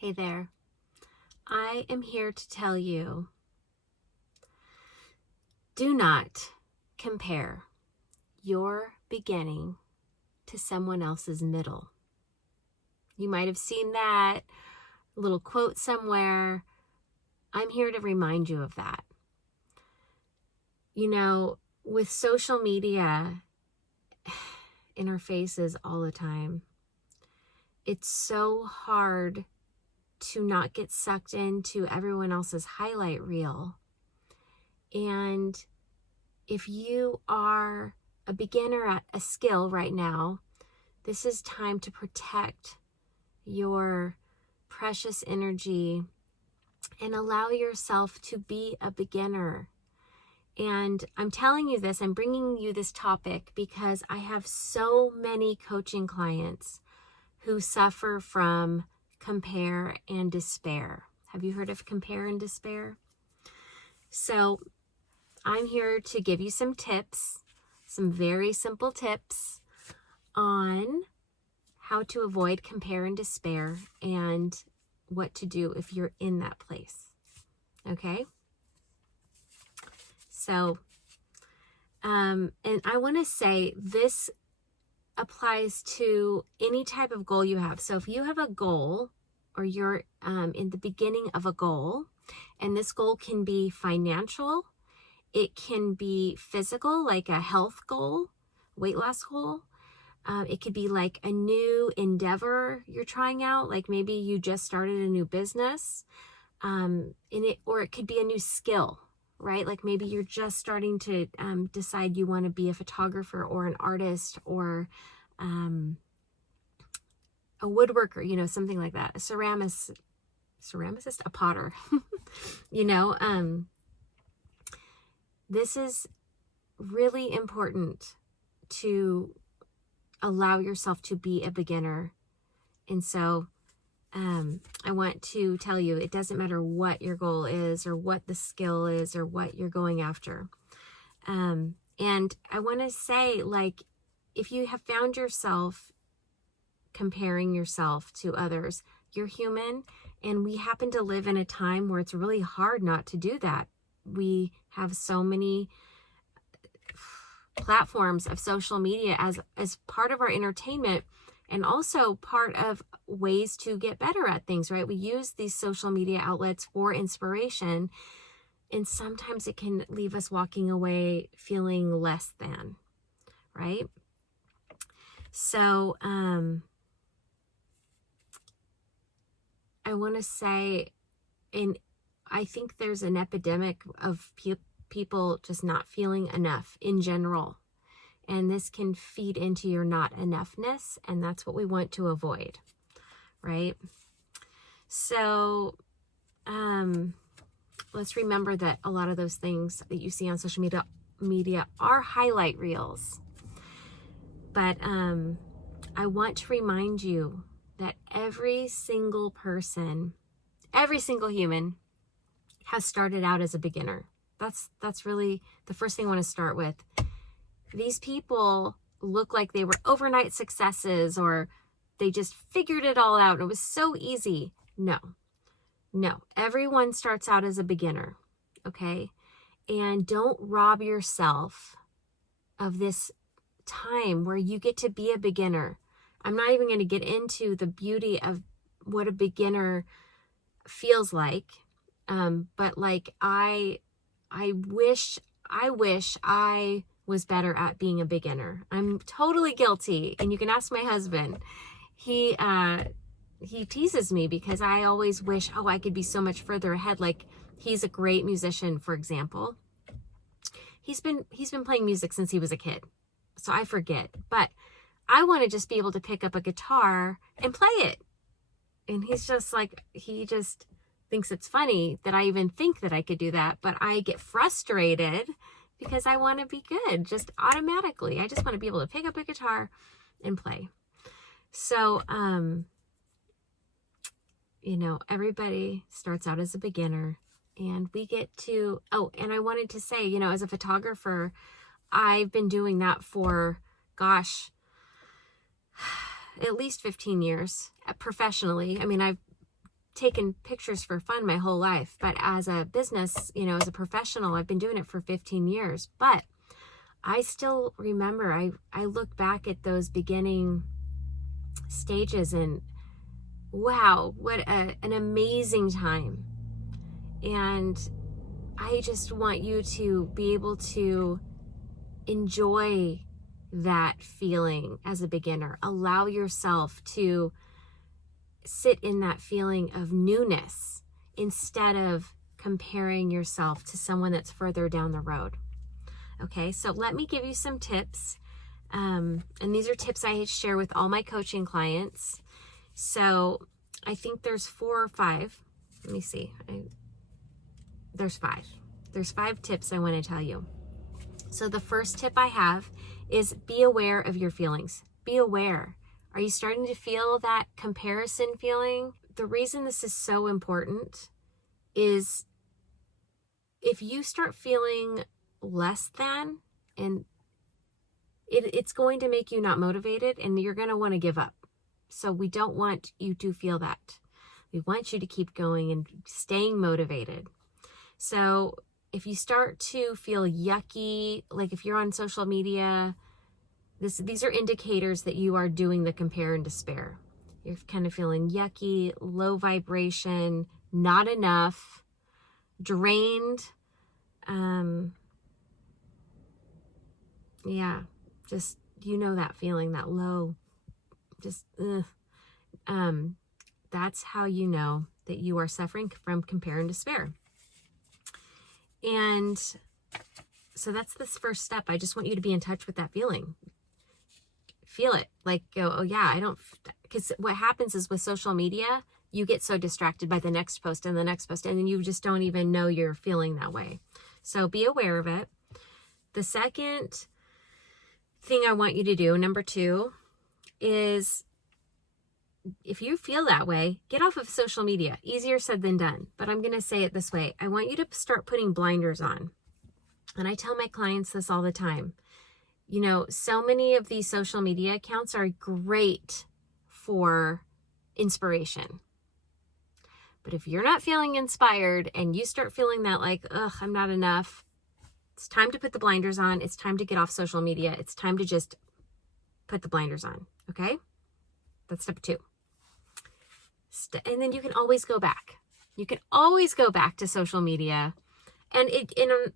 Hey there. I am here to tell you, do not compare your beginning to someone else's middle. You might have seen that little quote somewhere. I'm here to remind you of that. You know, with social media in our faces all the time, it's so hard to not get sucked into everyone else's highlight reel. And if you are a beginner at a skill right now, this is time to protect your precious energy and allow yourself to be a beginner. And I'm telling you this, I'm bringing you this topic because I have so many coaching clients who suffer from compare and despair. Have you heard of compare and despair? So I'm here to give you some tips, some very simple tips on how to avoid compare and despair and what to do if you're in that place. Okay? So, and I want to say this applies to any type of goal you have. So if you have a goal or you're in the beginning of a goal, and this goal can be financial, it can be physical, like a health goal, weight loss goal. It could be like a new endeavor you're trying out, like maybe you just started a new business, or it could be a new skill, right? Like maybe you're just starting to decide you want to be a photographer or an artist or a woodworker, something like that, a ceramicist, a potter, this is really important to allow yourself to be a beginner. And so I want to tell you, it doesn't matter what your goal is or what the skill is or what you're going after. And I want to say, like, if you have found yourself comparing yourself to others, you're human, and we happen to live in a time where it's really hard not to do that. We have so many platforms of social media as part of our entertainment and also part of ways to get better at things, right? We use these social media outlets for inspiration, and sometimes it can leave us walking away feeling less than, right? So I want to say, I think there's an epidemic of people just not feeling enough in general. And this can feed into your not enoughness, and that's what we want to avoid, right? So let's remember that a lot of those things that you see on social media are highlight reels. But I want to remind you that every single person, every single human has started out as a beginner. That's really the first thing I want to start with. These people look like they were overnight successes or they just figured it all out. It was so easy. No, everyone starts out as a beginner, okay? And don't rob yourself of this time where you get to be a beginner. I'm not even going to get into the beauty of what a beginner feels like. But like, I wish I was better at being a beginner. I'm totally guilty. And you can ask my husband. He teases me because I always wish, I could be so much further ahead. Like, he's a great musician, for example. He's been playing music since he was a kid. So I forget, but I want to just be able to pick up a guitar and play it. And he's just like, he just thinks it's funny that I even think that I could do that, but I get frustrated because I want to be good just automatically. I just want to be able to pick up a guitar and play. So, everybody starts out as a beginner, and we get to, and I wanted to say, as a photographer, I've been doing that for, at least 15 years professionally. I mean, I've taken pictures for fun my whole life, but as a business, you know, as a professional, I've been doing it for 15 years. But I still remember, I look back at those beginning stages and wow, what an amazing time. And I just want you to be able to enjoy that feeling as a beginner. Allow yourself to sit in that feeling of newness instead of comparing yourself to someone that's further down the road. Okay, so let me give you some tips. And these are tips I share with all my coaching clients. So I think there's 4 or 5. Let me see. There's 5. There's 5 tips I want to tell you. So the first tip I have is be aware of your feelings. Be aware. Are you starting to feel that comparison feeling? The reason this is so important is if you start feeling less than, and it's going to make you not motivated, and you're going to want to give up. So we don't want you to feel that. We want you to keep going and staying motivated. So if you start to feel yucky, like if you're on social media, these are indicators that you are doing the compare and despair. You're kind of feeling yucky, low vibration, not enough, drained. Yeah, just, you know, that feeling, that low, just, that's how you know that you are suffering from compare and despair. And so that's this first step. I just want you to be in touch with that feeling. Feel it, like go, oh yeah, because what happens is with social media, you get so distracted by the next post and the next post, and then you just don't even know you're feeling that way. So be aware of it. The second thing I want you to do, number 2, is if you feel that way, get off of social media. Easier said than done, but I'm going to say it this way. I want you to start putting blinders on. And I tell my clients this all the time. You know, so many of these social media accounts are great for inspiration. But if you're not feeling inspired and you start feeling that like, ugh, I'm not enough, it's time to put the blinders on. It's time to get off social media. It's time to just put the blinders on. Okay? That's step 2. And then you can always go back. You can always go back to social media. And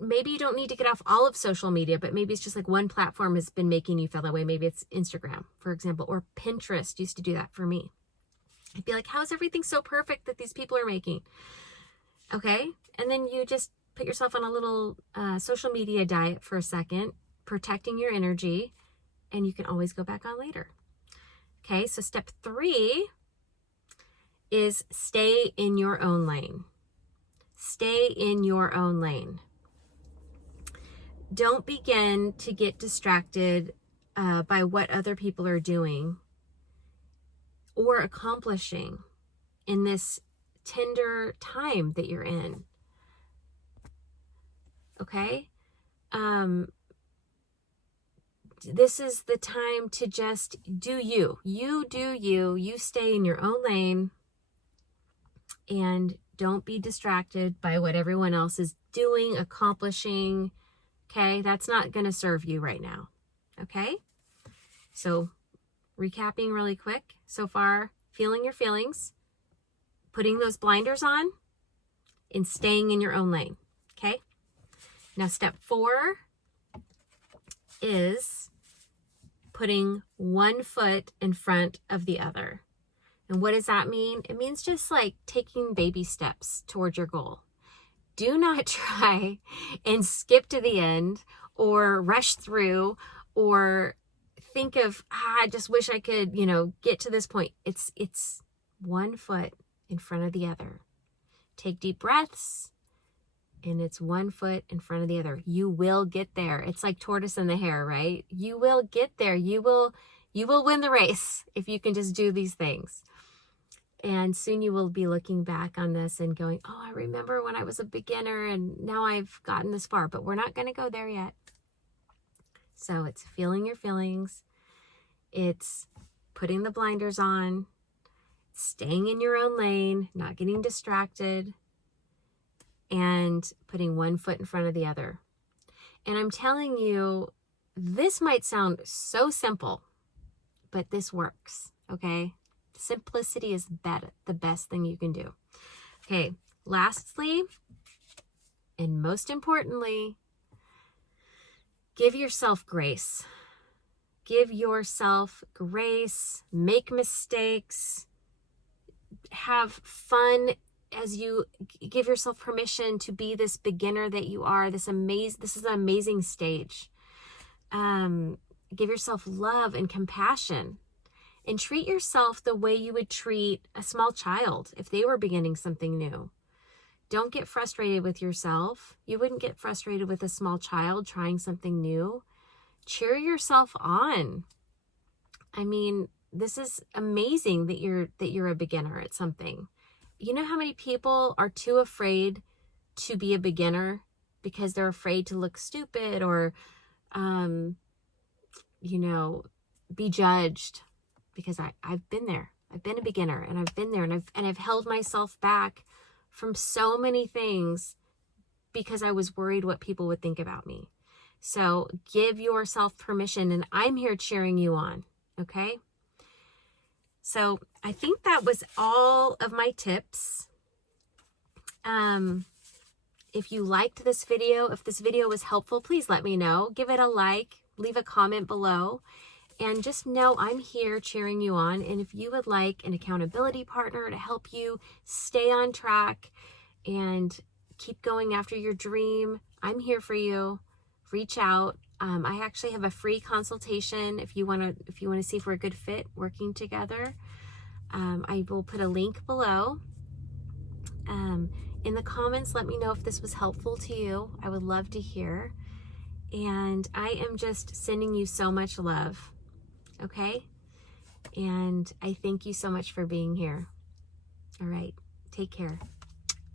maybe you don't need to get off all of social media, but maybe it's just like one platform has been making you feel that way. Maybe it's Instagram, for example, or Pinterest used to do that for me. I'd be like, how is everything so perfect that these people are making? Okay. And then you just put yourself on a little social media diet for a second, protecting your energy, and you can always go back on later. Okay. So step 3 is stay in your own lane. Stay in your own lane. Don't begin to get distracted by what other people are doing or accomplishing in this tender time that you're in. Okay? This is the time to just do you. You do you. You stay in your own lane and don't be distracted by what everyone else is doing, accomplishing. Okay? That's not going to serve you right now. Okay? So, recapping really quick. So far, feeling your feelings, putting those blinders on, and staying in your own lane. Okay? Now, step 4 is putting one foot in front of the other. And what does that mean? It means just like taking baby steps towards your goal. Do not try and skip to the end or rush through or think of, I just wish I could, get to this point. It's one foot in front of the other. Take deep breaths, and it's one foot in front of the other. You will get there. It's like tortoise and the hare, right? You will get there. You will win the race if you can just do these things. And soon you will be looking back on this and going, oh, I remember when I was a beginner and now I've gotten this far, but we're not going to go there yet. So it's feeling your feelings. It's putting the blinders on staying in your own lane, not getting distracted, and putting one foot in front of the other. And I'm telling you, this might sound so simple, but this works, okay? Simplicity is the best thing you can do. Okay, lastly, and most importantly, give yourself grace. Give yourself grace, make mistakes, have fun as you give yourself permission to be this beginner that you are, this is an amazing stage. Give yourself love and compassion, and treat yourself the way you would treat a small child if they were beginning something new. Don't get frustrated with yourself. You wouldn't get frustrated with a small child trying something new. Cheer yourself on. I mean, this is amazing that you're a beginner at something. You know how many people are too afraid to be a beginner because they're afraid to look stupid or, be judged? Because I've been there. I've been a beginner, and I've been there, and I've held myself back from so many things because I was worried what people would think about me. So give yourself permission, and I'm here cheering you on, okay? So I think that was all of my tips. If you liked this video, if this video was helpful, please let me know. Give it a like, leave a comment below, and just know I'm here cheering you on. And if you would like an accountability partner to help you stay on track and keep going after your dream, I'm here for you. Reach out. I actually have a free consultation if you want to see if we're a good fit working together. I will put a link below. In the comments, let me know if this was helpful to you. I would love to hear. And I am just sending you so much love. Okay? And I thank you so much for being here. All right. Take care.